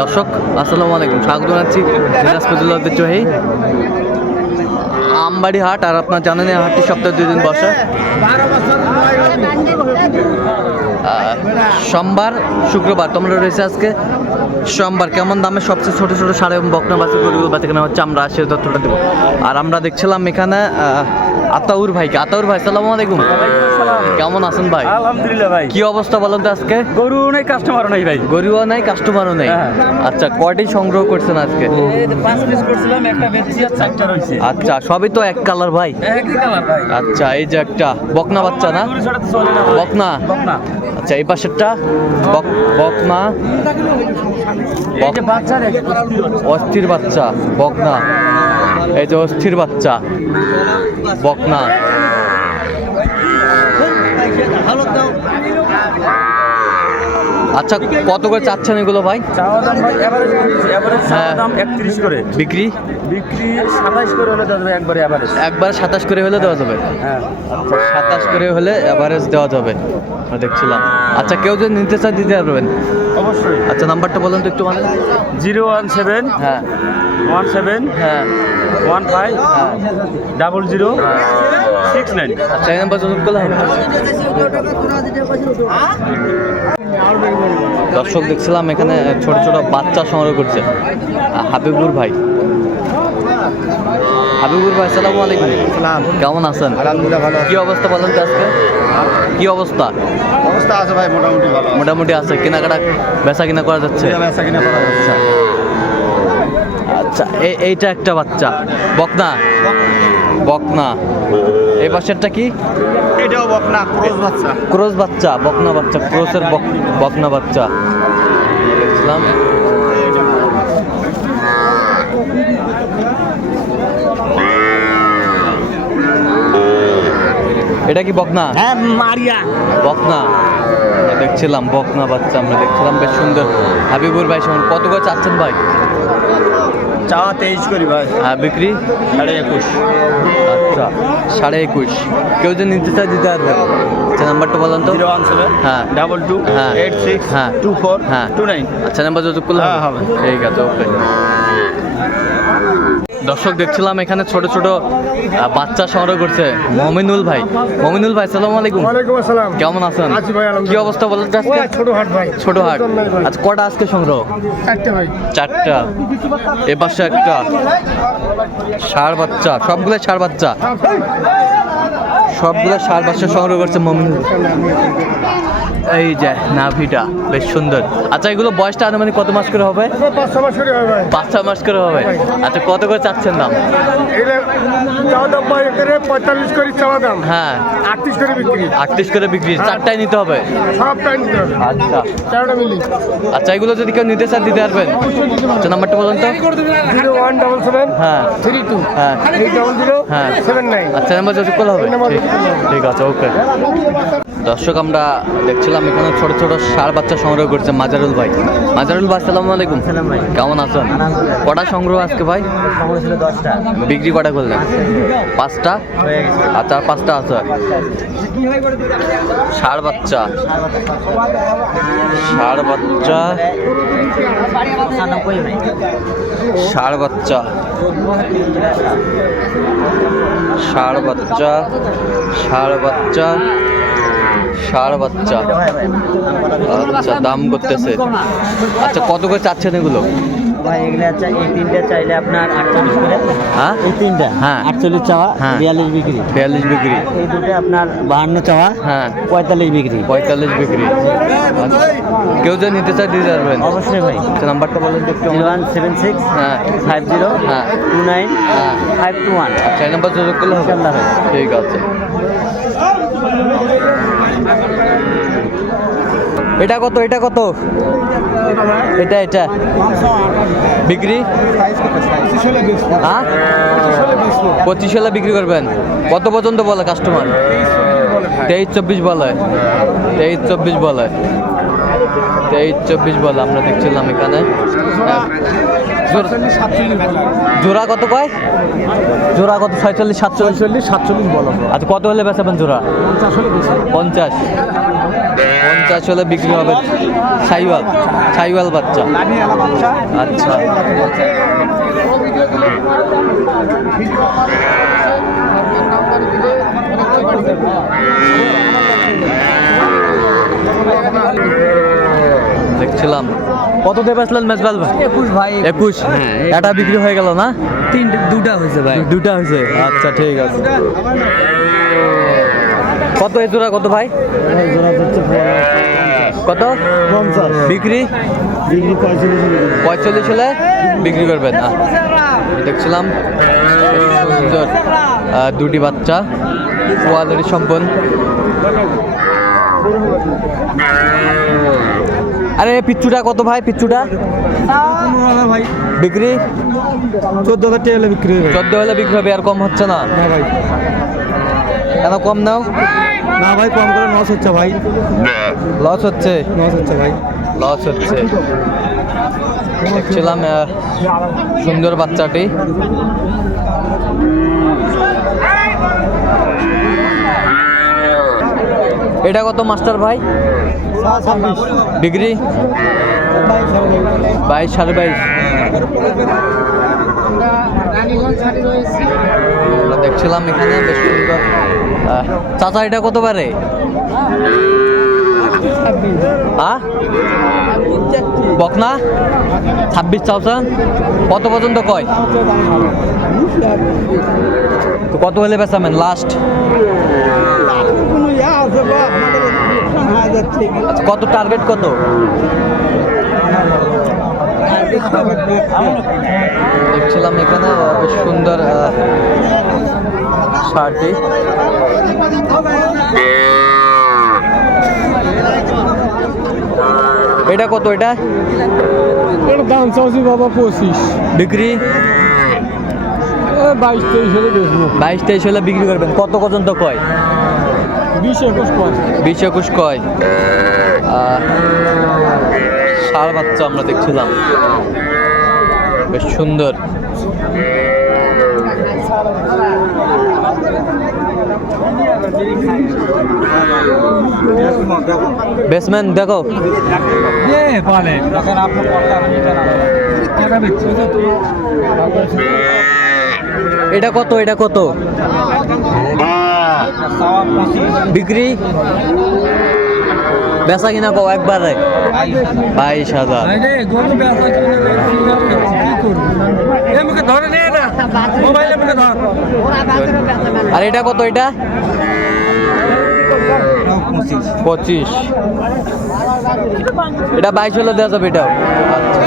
দর্শক, আসসালামু আলাইকুম। স্বাগত জানাচ্ছি দিনাজপুরুল্লাহ ঐতিহ্যবাহী আমবাড়ি হাট, আর আপনার জানেন হাটটি সপ্তাহে দুই দিন বসে। সোমবার, শুক্রবার, তোমরা রয়েছে আজকে সোমবার কেমন দামে সবচেয়ে ছোট ছোট সাড়ে বকনা বাচ্চা গরুগুলো বাচ্চা কেনা হচ্ছে আমরা সে তথ্যটা দেবো। আর আমরা দেখছিলাম এখানে আতাউর ভাইকে। আতাউর ভাই সালাম আলাইকুম। কেমন আছেন ভাই? আলহামদুলিল্লাহ ভাই। কি অবস্থা বলেন তো আজকে? গরু নেই কাস্টমার নাই ভাই। গরুও নাই কাস্টমারও নেই। হ্যাঁ। আচ্ছা কয়টি সংগ্রহ করছেন আজকে? পাঁচ পিস করছিলাম একটা বেচছি আর চারটা রয়েছে আচ্ছা সবই তো এক কালার ভাই? একই কালার ভাই। আচ্ছা এই যে একটা বকনা বাচ্চা না? গরু। বকনা? বকনা। আচ্ছা এই পাশেরটা বক- বকনা। অস্থির বাচ্চা বকনা। এই যে অস্থির বাচ্চা বকনা। আচ্ছা কত করে চাচ্ছেন এগুলো ভাই? চাওয়া দাম ভাই এভারেজ এভারেজ চাওয়া হ্যাঁ। দাম একত্রিশ করে। বিক্রি? বিক্রি সাতাইশ করে হলে দেওয়া যাবে একবারে এভারেজ একবার সাতাশ করে হলে দেওয়া যাবে? হ্যাঁ। সাতাশ করে হলে অ্যাভারেজ দেওয়া যাবে। আমরা দেখছিলাম। আচ্ছা কেউ যদি নিতে চায় দিতে পারবেন। অবশ্যই। আচ্ছা নাম্বারটা বলুন তো একটু মানে জিরো ওয়ান সেভেন হ্যাঁ। ওয়ান সেভেন হ্যাঁ। ওয়ান ফাইভ হ্যাঁ ডাবল জিরো সিক্স নাইন। আচ্ছা এই নাম্বার যোগাযোগ করলে হবে। দর্শক দেখছিলাম এখানে ছোট ছোট বাচ্চা সংগ্রহ করছে। হাবিবুর ভাই। হাবিবুর ভাই সালামু আলাইকুম। কেমন আছেন? আলহামদুলিল্লাহ ভালো কি অবস্থা বলেন তো আজকে? কি অবস্থা? অবস্থা আছে ভাই মোটামুটি ভালো মোটামুটি আছে। কেনাকাটা বেচা কিনা করা যাচ্ছে? বেচা কিনা করা যাচ্ছে। আচ্ছা এইটা একটা বাচ্চা। বকনা? বকনা। এই পাশেরটা কি? এটাও বকনা ক্রোজ বাচ্চা। ক্রোস বাচ্চা বকনা বাচ্চা ক্রোসের বক- বকনা বাচ্চা। দেখছিলাম এটা কি বকনা? হ্যাঁ মারিয়া। বকনা। দেখছিলাম বকনা বাচ্চা আমরা দেখছিলাম বেশ সুন্দর। হাবিবুর ভাই সমান কত করে চাচ্ছেন ভাই? চাওয়া তেইশ করি ভাই। হ্যাঁ বিক্রি? সাড়ে একুশ। আচ্ছা সাড়ে একুশ। কেউ যদি নিতে চায় দিতে পারবে আচ্ছা নাম্বারটা বলেন তো। জিরো ওয়ান সেভেন হ্যাঁ। ডাবল টু হ্যাঁ। এইট সিক্স হ্যাঁ। টু ফোর হ্যাঁ। Two nine. আচ্ছা নাম্বার যত করলে হ্যাঁ, হবে। ঠিক আছে ওকে। দর্শক দেখছিলাম এখানে ছোট ছোট বাচ্চা সংগ্রহ করছে মমিনুল ভাই। মমিনুল ভাই সালাম আলাইকুম। আসসালাম। কেমন আছেন? কি অবস্থা বলেন তো আজকে? ছোট হাট ভাই। ছোট হাট। আচ্ছা কটা আজকে সংগ্রহ? চারটে ভাই। চারটা। এ পাশে একটা। ষাড় বাচ্চা সবগুলো ষাড় বাচ্চা। সবগুলো ষাড় বাচ্চা সংগ্রহ করছে মমিনুল এই যে নাভিটা বেশ সুন্দর। আচ্ছা এগুলো বয়সটা আনুমানিক কত মাস করে হবে? পাঁচ ছ মাস করে হয় হবে। আচ্ছা কত করে চাচ্ছেন দাম? পঁয়তাল্লিশ করে চাওয়া দাম। হ্যাঁ। আটত্রিশ করে বিক্রি। আটত্রিশ করে বিক্রি। চারটায় নিতে হবে? সবটাই নিতে হবে। আচ্ছা। চারটা মিলি। আচ্ছা এগুলো যদি কেউ নিতে চান দিতে পারবেন? আচ্ছা নাম্বারটা বলুন তো। জিরো ওয়ান ডাবল সেভেন হ্যাঁ। Three two. হ্যাঁ। এইট ডাবল জিরো হ্যাঁ। Seven nine. আচ্ছা নাম্বার যোগাযোগ করলে হবে। ঠিক আছে ওকে। দর্শক আমরা দেখছিলাম এখানে ছোট ছোট সার বাচ্চা সংগ্রহ করছে মাজারুল ভাই। মাজারুল ভাই আসসালামু আলাইকুম। ভাই। কেমন আছেন? কটা সংগ্রহ আজকে ভাই? বিক্রি কটা করলেন? পাঁচটা? আচ্ছা আর পাঁচটা আছে। ষাড় বাচ্চা। ষাড় বাচ্চা। ষাড় বাচ্চা। ষাড় বাচ্চা ষাড় বাচ্চা ষাড় বাচ্চা। আচ্ছা দাম করতেছে। আচ্ছা কত করে চাচ্ছেন এগুলো? ভাই এগুলো হচ্ছে এই তিনটা চাইলে আপনার আটচল্লিশ করে। হ্যাঁ? এই তিনটা হ্যাঁ। আটচল্লিশ চাওয়া হ্যাঁ। বিয়াল্লিশ বিক্রি। বিয়াল্লিশ বিক্রি। এই দুটো আপনার বাহান্ন চাওয়া হ্যাঁ। পঁয়তাল্লিশ বিক্রি। পঁয়তাল্লিশ বিক্রি। কেউ যদি নিতে চায় দিতে পারবেন। অবশ্যই ভাই। আচ্ছা নাম্বারটা বলেন জিরো ওয়ান সেভেন সিক্স হ্যাঁ। ফাইভ জিরো হ্যাঁ। টু নাইন হ্যাঁ। Five two one. আচ্ছা এই নাম্বার যোগাযোগ করলে হবে। ঠিক আছে। এটা কত এটা কত? এটা এটা। বিক্রি? হ্যাঁ? পঁচিশ হলে বিক্রি করবেন। কত পর্যন্ত বলে কাস্টমার তেইশ চব্বিশ বলে। তেইশ চব্বিশ বলে। তেইশ চব্বিশ বলে আমরা দেখছিলাম এখানে। জোড়া কত কয়? জোড়া কত? ছয়চল্লিশ সাতচল্লিশ? চল্লিশ সাতচল্লিশ বলো। আচ্ছা কত হলে বেচাবেন জোড়া? পঞ্চাশ পঞ্চাশ। পঞ্চাশ হলে বিক্রি হবে? সাইওয়াল সাইওয়াল বাচ্চা। আচ্ছা। দেখছিলাম। কত দেবে আসলেন মেজবাল ভাই? একুশ ভাই একুশ। এটা বিক্রি হয়ে গেল না? তিনটে দুটা হয়েছে ভাই। দুটা হয়েছে? আচ্ছা ঠিক আছে। কত এই জোড়া, কত ভাই? কত? বিক্রি? পঁয়তাল্লিশ হলে বিক্রি করবেন না। দেখছিলাম। সুন্দর। দুটি বাচ্চা, কোয়ালিটি সম্পন্ন। আরে, পিচ্চুটা কত ভাই, পিচ্চুটা? ভাই বিক্রি? চোদ্দ হাজার টাকা হলে বিক্রি হবে চোদ্দ হলে বিক্রি হবে। আর কম হচ্ছে না? কেন কম নাও? না ভাই কম করে লস হচ্ছে ভাই। লস হচ্ছে? নশ হচ্ছে ভাই। লস হচ্ছে। দেখছিলাম সুন্দর বাচ্চাটি। এটা কত মাস্টার ভাই? ডিগ্রি? বাইশ সাড়ে বাইশ। দেখছিলাম এখানে বেশ সুন্দর চাচা, এটা কত পারে? বকনা? ছাব্বিশ থাউজেন্ড কত পর্যন্ত কয়? কত হলে বেচামেন লাস্ট কত টার্গেট কত? দেখছিলাম এখানে সুন্দর শার্টটি এটা কত এটা? এর দাম চাচ্ছি বাবা পঁচিশ। বিক্রি? বাইশ তেইশ হলে বেচবো। বাইশ তেইশ হলে বিক্রি করবেন। কত পর্যন্ত কয়? বিশ একুশ কয়। বিশ একুশ কয়। ষাঁড় বাচ্চা আমরা দেখছিলাম। বেশ সুন্দর। বেসম্যান দেখো। এটা কত এটা কত? বিক্রি? বেচা কিনা কও একবারে। বাইশ হাজার। আর এটা কত এটা? পঁচিশ। এটা বাইশ হলে দেওয়া যাবে এটাও। আচ্ছা